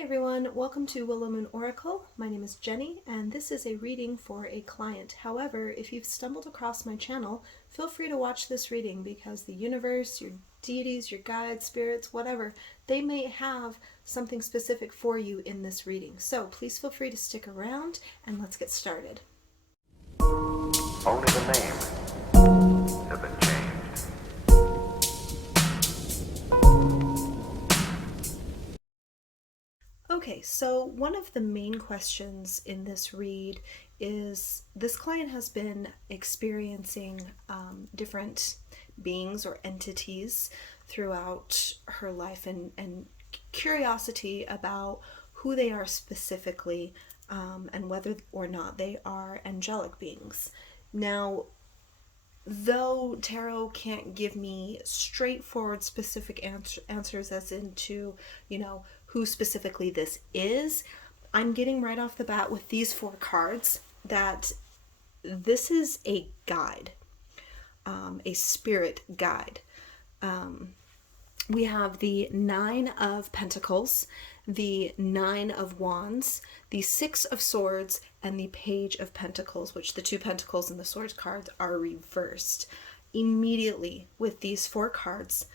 Hey everyone, welcome to Willow Moon Oracle. My name is Jenny and this is a reading for a client. However, if you've stumbled across my channel, feel free to watch this reading because the universe, your deities, your guides, spirits, whatever, they may have something specific for you in this reading. So please feel free to stick around and let's get started. Only the names have been changed. Okay, so one of the main questions in this read is this client has been experiencing different beings or entities throughout her life and curiosity about who they are specifically and whether or not they are angelic beings. Now, though tarot can't give me straightforward specific answers as into who specifically this is, I'm getting right off the bat with these four cards that this is a guide, a spirit guide. We have the Nine of Pentacles, the Nine of Wands, the Six of Swords, and the Page of Pentacles, which the two Pentacles and the Swords cards are reversed. Immediately with these four cards,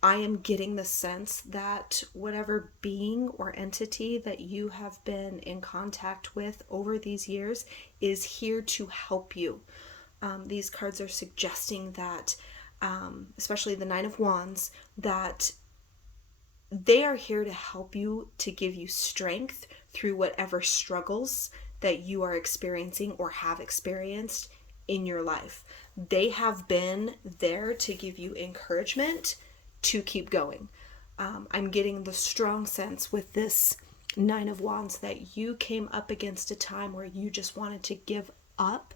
I am getting the sense that whatever being or entity that you have been in contact with over these years is here to help you. These cards are suggesting that especially the Nine of Wands, that they are here to help you, to give you strength through whatever struggles that you are experiencing or have experienced in your life. They have been there to give you encouragement to keep going. I'm getting the strong sense with this Nine of Wands that you came up against a time where you just wanted to give up,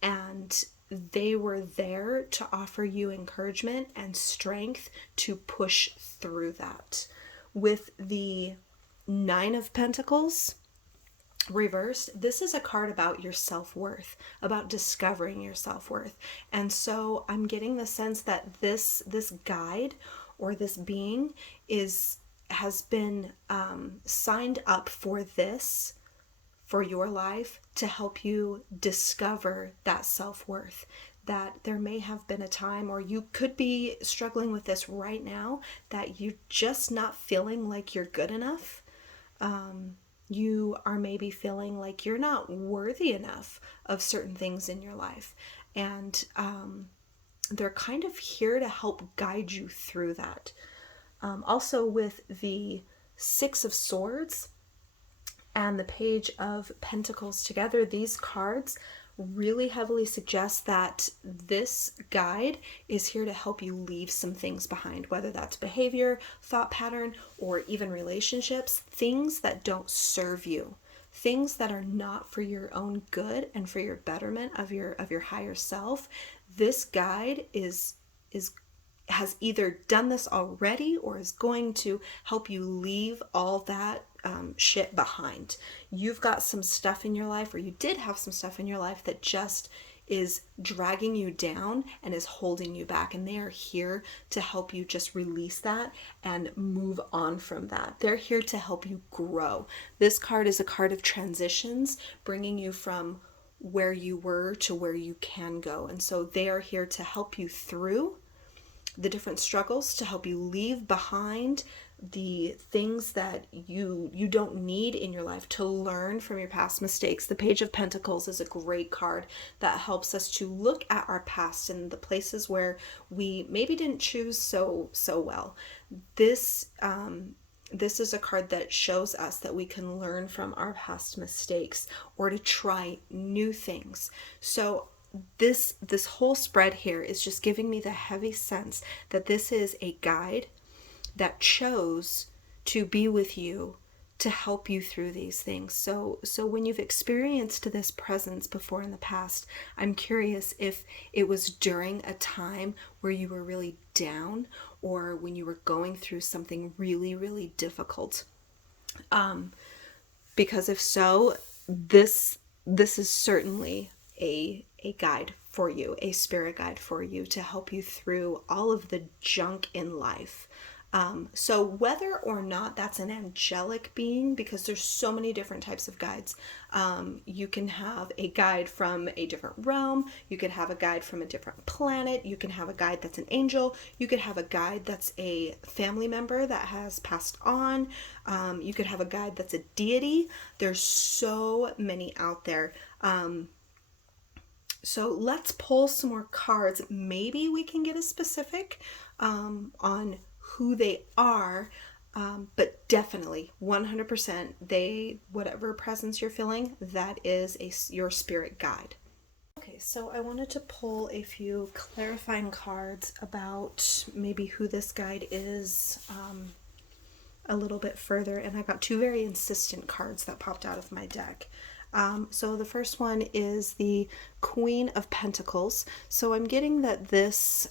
and they were there to offer you encouragement and strength to push through that. With the Nine of Pentacles reversed, this is a card about your self-worth, about discovering your self-worth. And so I'm getting the sense that this guide or this being has been signed up for this, for your life, to help you discover that self-worth. That there may have been a time, or you could be struggling with this right now, that you're just not feeling like you're good enough. You are maybe feeling like you're not worthy enough of certain things in your life. And they're kind of here to help guide you through that. Also with the Six of Swords and the Page of Pentacles together, these cards really heavily suggest that this guide is here to help you leave some things behind, whether that's behavior, thought pattern, or even relationships, things that don't serve you, things that are not for your own good and for your betterment of your higher self. This guide has either done this already or is going to help you leave all that shit behind. You've got some stuff in your life, or you did have some stuff in your life that just is dragging you down and is holding you back, and they are here to help you just release that and move on from that. They're here to help you grow. This card is a card of transitions, bringing you from where you were to where you can go. And so they are here to help you through the different struggles, to help you leave behind the things that you don't need in your life, to learn from your past mistakes. The Page of Pentacles is a great card that helps us to look at our past and the places where we maybe didn't choose so well. This is a card that shows us that we can learn from our past mistakes or to try new things. So this whole spread here is just giving me the heavy sense that this is a guide that chose to be with you, to help you through these things. So when you've experienced this presence before in the past, I'm curious if it was during a time where you were really down, or when you were going through something really, really difficult. Because if so, this is certainly a guide for you, a spirit guide for you, to help you through all of the junk in life. So whether or not that's an angelic being, because there's so many different types of guides, you can have a guide from a different realm, you could have a guide from a different planet, you can have a guide that's an angel, you could have a guide that's a family member that has passed on, you could have a guide that's a deity. There's so many out there. So let's pull some more cards. Maybe we can get a specific on who they are, but definitely 100% whatever presence you're feeling, that is your spirit guide. Okay, so I wanted to pull a few clarifying cards about maybe who this guide is a little bit further, and I got two very insistent cards that popped out of my deck. So the first one is the Queen of Pentacles. So I'm getting that this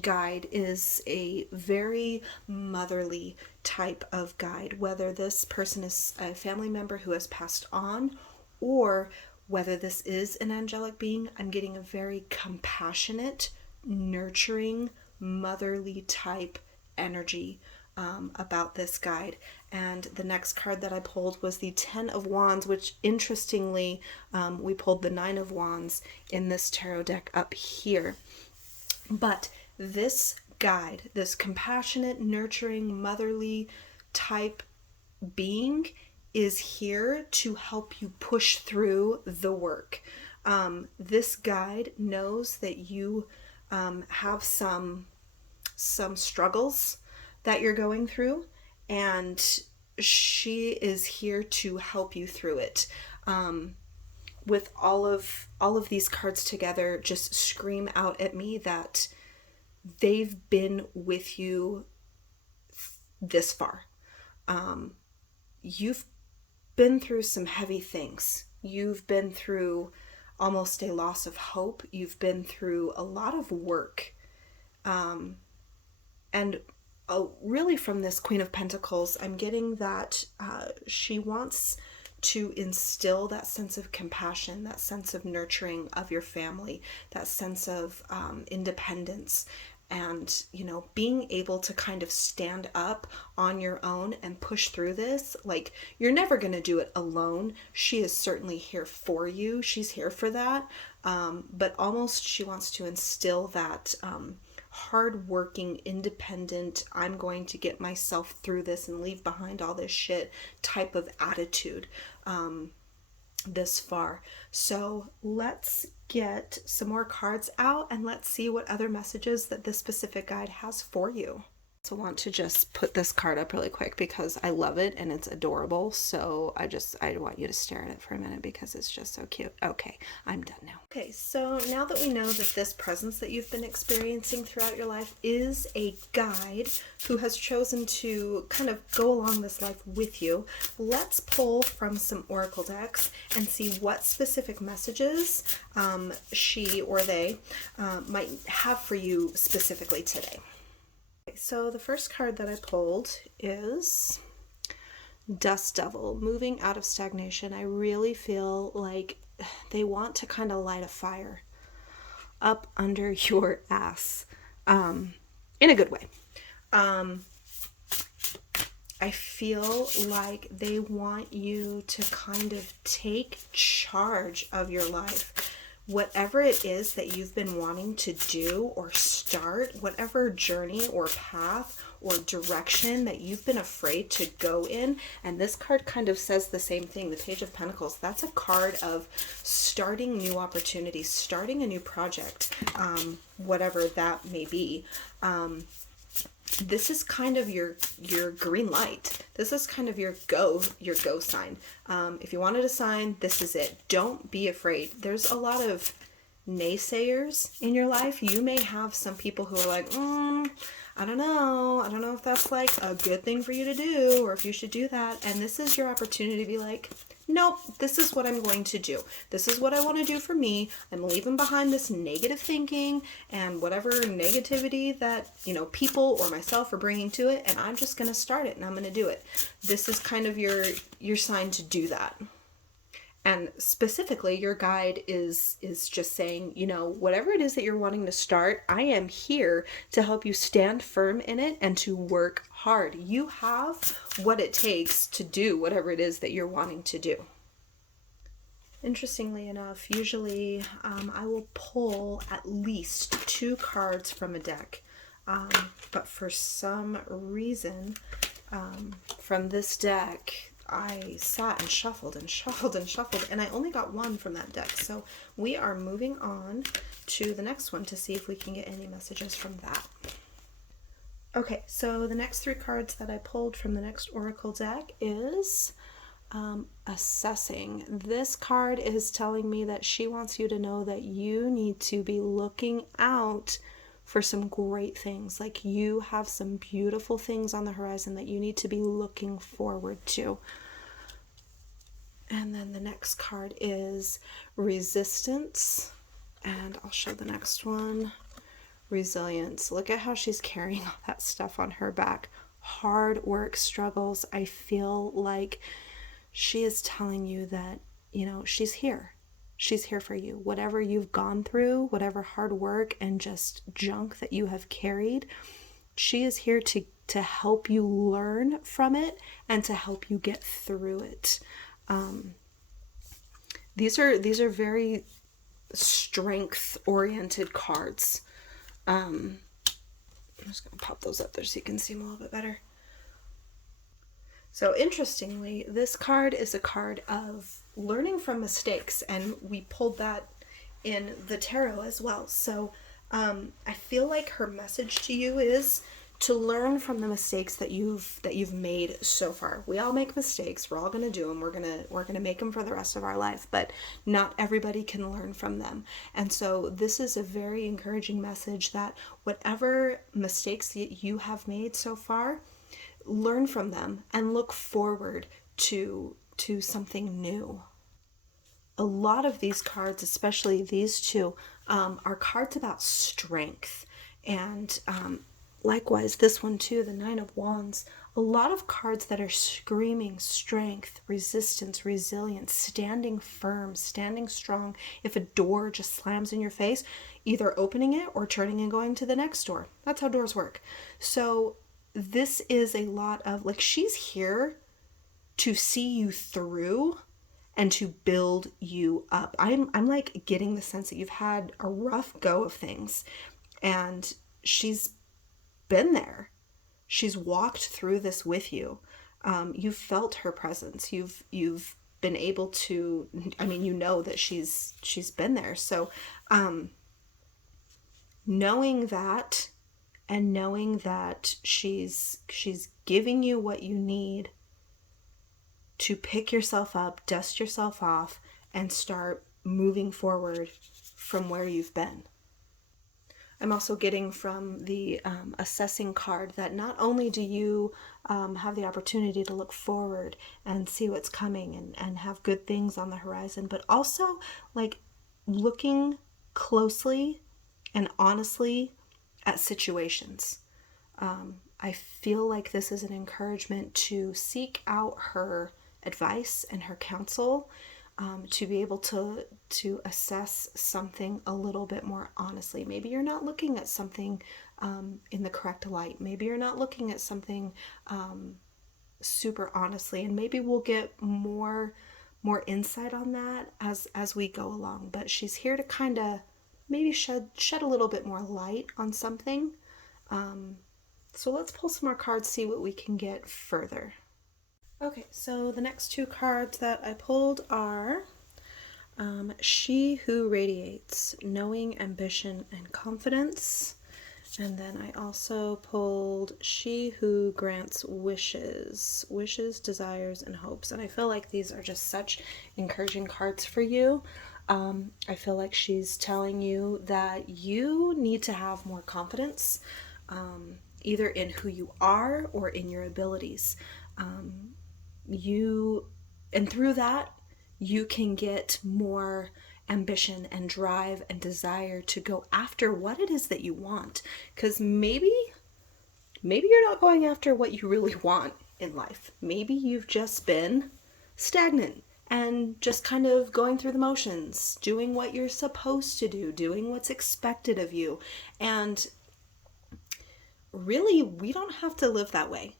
guide is a very motherly type of guide, whether this person is a family member who has passed on or whether this is an angelic being. I'm getting a very compassionate, nurturing, motherly type energy about this guide. And the next card that I pulled was the 10 of Wands, which interestingly, we pulled the 9 of Wands in this tarot deck up here. But this guide, this compassionate, nurturing, motherly type being is here to help you push through the work. This guide knows that you have some struggles that you're going through, and she is here to help you through it. With all of these cards together, just scream out at me that they've been with you this far. You've been through some heavy things. You've been through almost a loss of hope. You've been through a lot of work. And really from this Queen of Pentacles, I'm getting that she wants to instill that sense of compassion, that sense of nurturing of your family, that sense of independence, and, you know, being able to kind of stand up on your own and push through this. Like, you're never going to do it alone. She is certainly here for you. She's here for that. But almost she wants to instill that hardworking, independent, I'm going to get myself through this and leave behind all this shit type of attitude this far. So let's get some more cards out and let's see what other messages that this specific guide has for you. So I want to just put this card up really quick because I love it and it's adorable. So I want you to stare at it for a minute because it's just so cute. Okay, I'm done now. Okay, so now that we know that this presence that you've been experiencing throughout your life is a guide who has chosen to kind of go along this life with you, let's pull from some oracle decks and see what specific messages she or they might have for you specifically today. So the first card that I pulled is Dust Devil, moving out of stagnation. I really feel like they want to kind of light a fire up under your ass, in a good way. I feel like they want you to kind of take charge of your life. Whatever it is that you've been wanting to do or start, whatever journey or path or direction that you've been afraid to go in, and this card kind of says the same thing, the Page of Pentacles. That's a card of starting new opportunities, starting a new project, whatever that may be. This is kind of your green light. This is kind of your go sign. If you wanted a sign, this is it. Don't be afraid. There's a lot of naysayers in your life. You may have some people who are like, I don't know if that's like a good thing for you to do or if you should do that. And this is your opportunity to be like, nope, this is what I'm going to do. This is what I want to do for me. I'm leaving behind this negative thinking and whatever negativity that, you know, people or myself are bringing to it, and I'm just going to start it and I'm going to do it. This is kind of your sign to do that. And specifically, your guide is just saying, whatever it is that you're wanting to start, I am here to help you stand firm in it and to work hard. You have what it takes to do whatever it is that you're wanting to do. Interestingly enough, usually I will pull at least 2 cards from a deck. But for some reason, from this deck, I sat and shuffled and shuffled and shuffled, and I only got 1 from that deck. So we are moving on to the next one to see if we can get any messages from that. Okay, so the next 3 cards that I pulled from the next Oracle deck is assessing. This card is telling me that she wants you to know that you need to be looking out for some great things. Like, you have some beautiful things on the horizon that you need to be looking forward to. And then the next card is resistance. And I'll show the next one. Resilience. Look at how she's carrying all that stuff on her back. Hard work, struggles. I feel like she is telling you that, she's here. She's here for you. Whatever you've gone through, whatever hard work and just junk that you have carried, she is here to help you learn from it and to help you get through it. These are very strength-oriented cards. I'm just going to pop those up there so you can see them a little bit better. So interestingly, this card is a card of learning from mistakes, and we pulled that in the tarot as well. So I feel like her message to you is to learn from the mistakes that you've made so far. We all make mistakes. We're all going to do them. We're going to make them for the rest of our life, but not everybody can learn from them. And so this is a very encouraging message that whatever mistakes that you have made so far, learn from them and look forward to something new. A lot of these cards, especially these 2, are cards about strength. And likewise, this one too, the 9 of Wands, a lot of cards that are screaming strength, resistance, resilience, standing firm, standing strong. If a door just slams in your face, either opening it or turning and going to the next door. That's how doors work. So this is a lot of, like, she's here to see you through and to build you up. I'm like getting the sense that you've had a rough go of things, and she's been there. She's walked through this with you. You've felt her presence. You've been able to, that she's been there. So knowing that, and knowing that she's giving you what you need to pick yourself up, dust yourself off, and start moving forward from where you've been. I'm also getting from the assessing card that not only do you have the opportunity to look forward and see what's coming and have good things on the horizon, but also like looking closely and honestly at situations. I feel like this is an encouragement to seek out her advice and her counsel, to be able to assess something a little bit more honestly. Maybe you're not looking at something in the correct light. Maybe you're not looking at something super honestly, and maybe we'll get more insight on that as we go along. But she's here to kind of maybe shed a little bit more light on something. So let's pull some more cards, see what we can get further. Okay, so the next 2 cards that I pulled are She Who Radiates, Knowing, Ambition, and Confidence. And then I also pulled She Who Grants Wishes, Desires, and Hopes. And I feel like these are just such encouraging cards for you. I feel like she's telling you that you need to have more confidence, either in who you are or in your abilities. And through that, you can get more ambition and drive and desire to go after what it is that you want. Because maybe you're not going after what you really want in life. Maybe you've just been stagnant and just kind of going through the motions, doing what you're supposed to do, doing what's expected of you. And really, we don't have to live that way.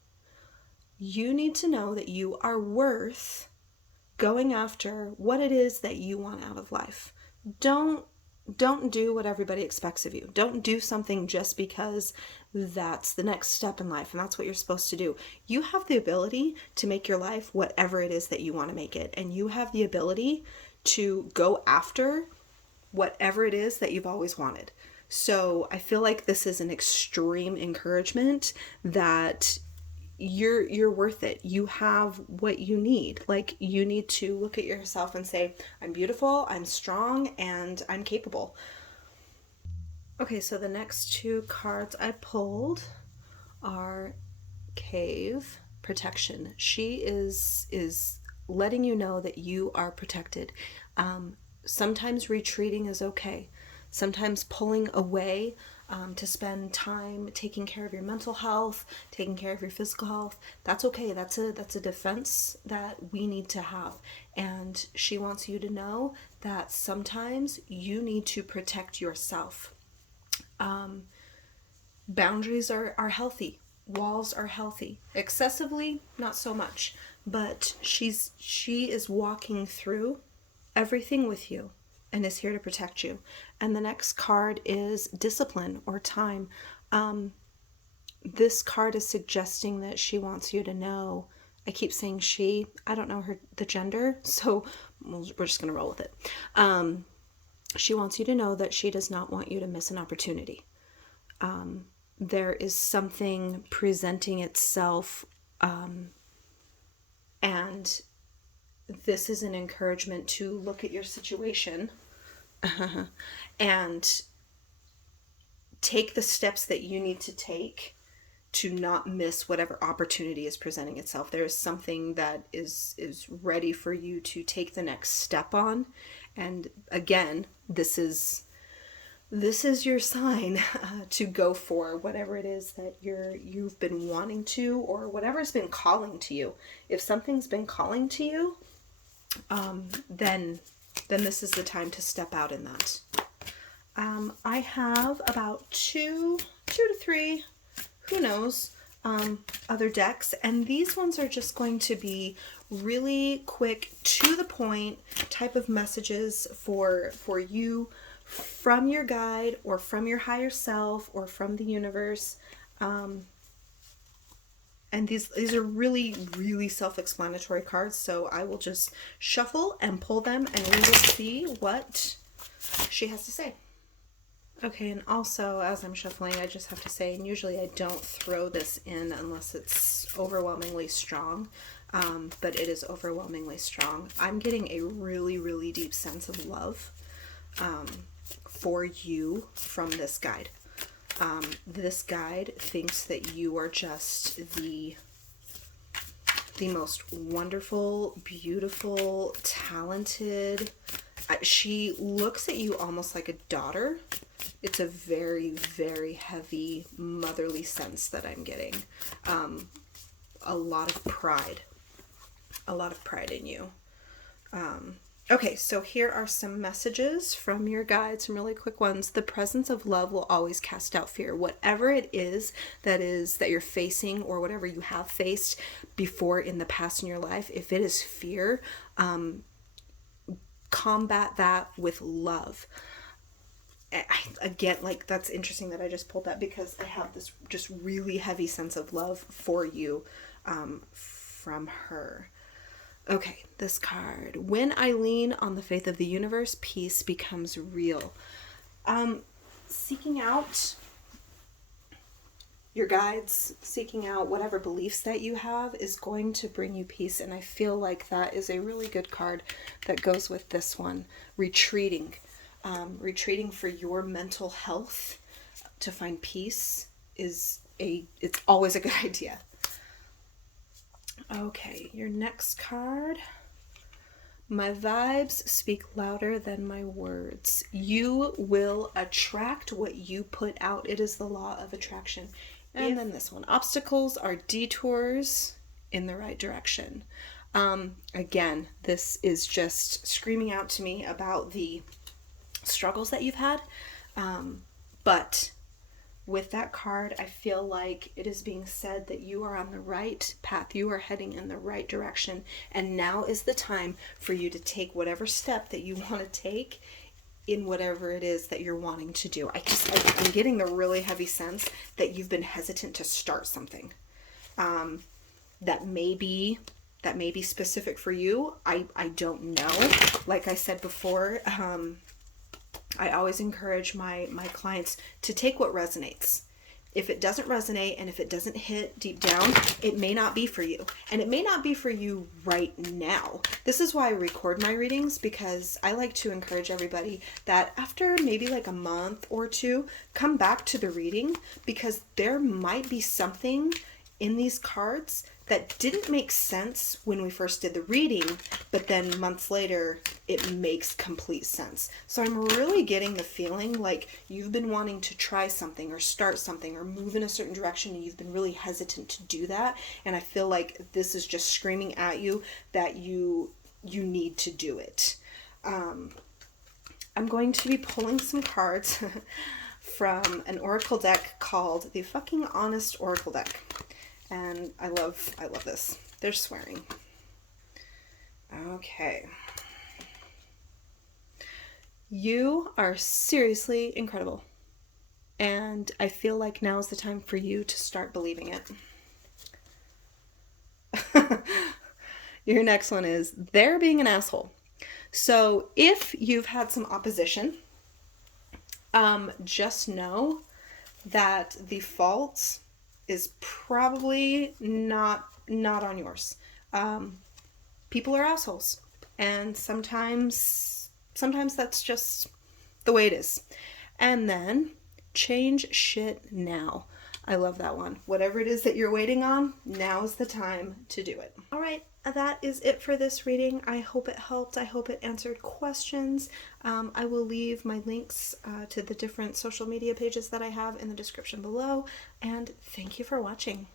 You need to know that you are worth going after what it is that you want out of life. Don't do what everybody expects of you. Don't do something just because that's the next step in life and that's what you're supposed to do. You have the ability to make your life whatever it is that you want to make it. And you have the ability to go after whatever it is that you've always wanted. So I feel like this is an extreme encouragement that you're worth it. You have what you need. Like, you need to look at yourself and say, I'm beautiful, I'm strong, and I'm capable. Okay, so the next two cards I pulled are Cave, protection. She is letting you know that you are protected. Sometimes retreating is okay. Sometimes pulling away to spend time taking care of your mental health, taking care of your physical health, that's okay. That's a defense that we need to have. And she wants you to know that sometimes you need to protect yourself. Boundaries are healthy. Walls are healthy. Excessively, not so much. But she is walking through everything with you and is here to protect you. And the next card is discipline or time. This card is suggesting that she wants you to know. I keep saying she. I don't know the gender, so we're just going to roll with it. She wants you to know that she does not want you to miss an opportunity. There is something presenting itself, and this is an encouragement to look at your situation and take the steps that you need to take to not miss whatever opportunity is presenting itself. There is something that is ready for you to take the next step on. And again, this is your sign to go for whatever it is that you've been wanting to, or whatever's been calling to you. If something's been calling to you, then this is the time to step out in that. I have about two to three, who knows, other decks, and these ones are just going to be really quick, to the point type of messages for you from your guide or from your higher self or from the universe. And these are really, really self-explanatory cards, so I will just shuffle and pull them and we will see what she has to say. Okay, and also as I'm shuffling, I just have to say, and usually I don't throw this in unless it's overwhelmingly strong, but it is overwhelmingly strong. I'm getting a really, really deep sense of love for you from this guide. This guide thinks that you are just the most wonderful, beautiful, talented. She looks at you almost like a daughter. It's a very, very heavy motherly sense that I'm getting. A lot of pride in you. Okay, so here are some messages from your guide, some really quick ones. The presence of love will always cast out fear. Whatever it is that you're facing, or whatever you have faced before in the past in your life, if it is fear, combat that with love. Again, like, that's interesting that I just pulled that, because I have this just really heavy sense of love for you from her. Okay, this card. When I lean on the faith of the universe, peace becomes real. Seeking out your guides, seeking out whatever beliefs that you have is going to bring you peace. And I feel like that is a really good card that goes with this one. Retreating. Retreating for your mental health to find peace it's always a good idea. Okay, your next card. My vibes speak louder than my words. You will attract what you put out. It is the law of attraction. And then this one. Obstacles are detours in the right direction. Again, this is just screaming out to me about the struggles that you've had. But with that card, I feel like it is being said that you are on the right path. You are heading in the right direction. And now is the time for you to take whatever step that you want to take in whatever it is that you're wanting to do. I'm getting the really heavy sense that you've been hesitant to start something. That may be specific for you. I don't know. Like I said before, I always encourage my clients to take what resonates. If it doesn't resonate and if it doesn't hit deep down, it may not be for you. And it may not be for you right now. This is why I record my readings, because I like to encourage everybody that after maybe like a month or two, come back to the reading, because there might be something in these cards that didn't make sense when we first did the reading, but then months later it makes complete sense. So I'm really getting the feeling like you've been wanting to try something or start something or move in a certain direction, and you've been really hesitant to do that. And I feel like this is just screaming at you that you need to do it. I'm going to be pulling some cards from an oracle deck called the Fucking Honest Oracle Deck. And I love this. They're swearing. Okay. You are seriously incredible. And I feel like now's the time for you to start believing it. Your next one is they're being an asshole. So if you've had some opposition, just know that the fault is probably not on yours. People are assholes, and sometimes that's just the way it is. And then change shit now. I love that one. Whatever it is that you're waiting on, now's the time to do it. All right, that is it for this reading. I hope it helped. I hope it answered questions. I will leave my links to the different social media pages that I have in the description below. And thank you for watching.